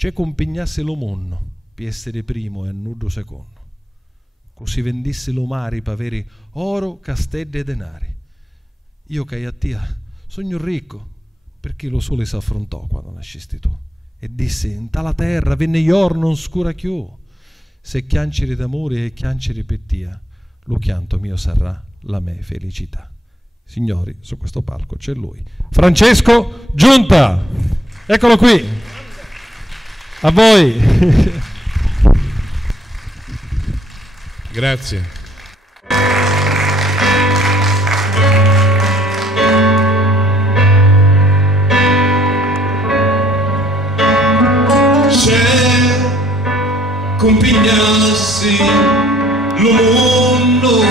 c'è compignasse lo monno per essere primo e a nudo secondo, così vendisse lo mari per avere oro, castelli e denari. Io che a te sogno ricco, perché lo sole si affrontò quando nascisti tu e disse: in tala terra venne giorno non scura più, se chianceri d'amore e chianceri per tia, lo chianto mio sarà la mia felicità. Signori, su questo palco c'è lui, Francesco Giunta, eccolo qui, a voi. Grazie. C'è compignassi lo mondo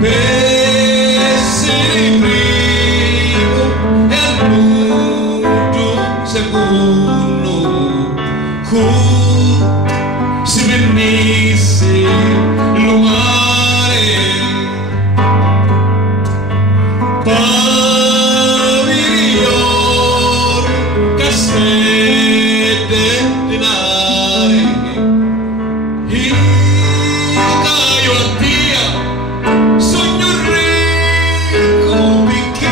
per essere primo e al nudo secondo, si venisse lo mare pavilion castelli denari. Io caio a Dio sogno ricco perché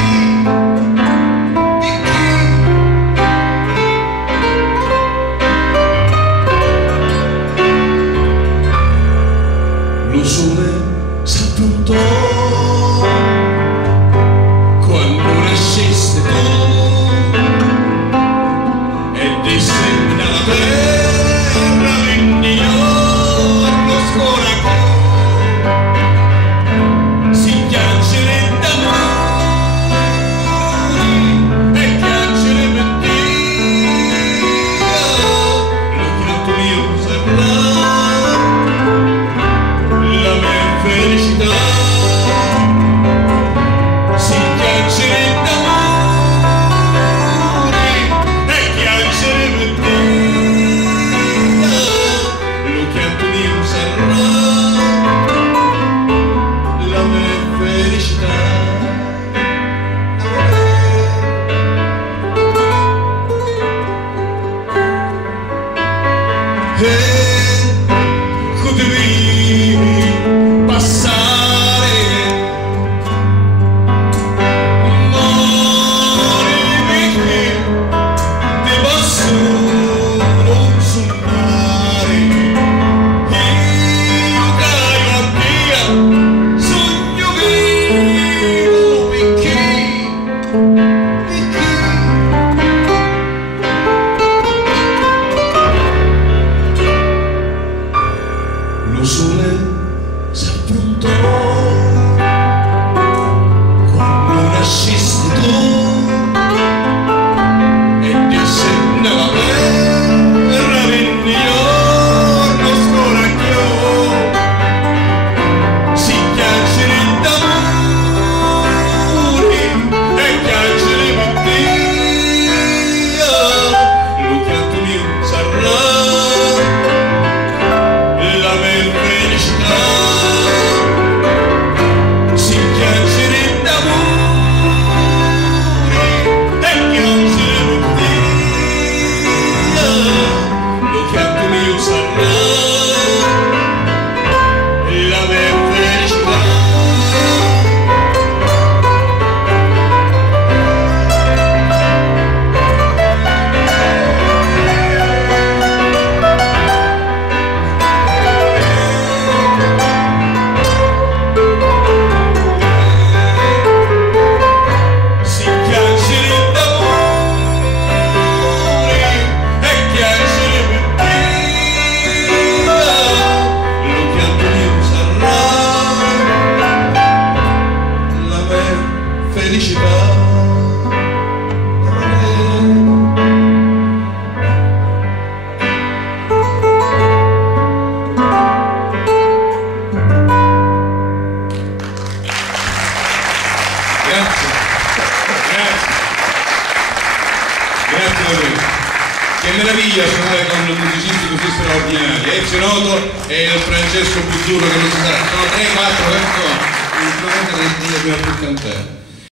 lo sole s'appuntò quando nasceste tu e disse dalla terra venni giorno scoracò, si chiacciere d'amori e chiacciere per Dio, lo chiamo io sarà la mia felicità. Si chiacciere d'amore e chiacciere per Dio, lo chiamo io sarà la mia felicità. E potevi passare, morire ti posso non sognare. Io caio a Dio sogno vivo perché lo sole s'appuntò quando nascisti tu e disse nella terra venni giorno scoracchiò, si chiacciere d'amore e chiacciere per Dio, lo canto mio sarà la mia felicità. Si chiacciere d'amore e chiacciere per Dio, lo canto mio sarà la mia felicità. Si chiacciere d'amore e chiacciere per Dio, lo chiamo io sarà la mia felicità. Grazie, grazie, grazie a voi. Che meraviglia suonare con musicisti così straordinari. Ezio Noto e il Francesco Buzzurro che non si sa, sono 3-4, ecco, il più cantante.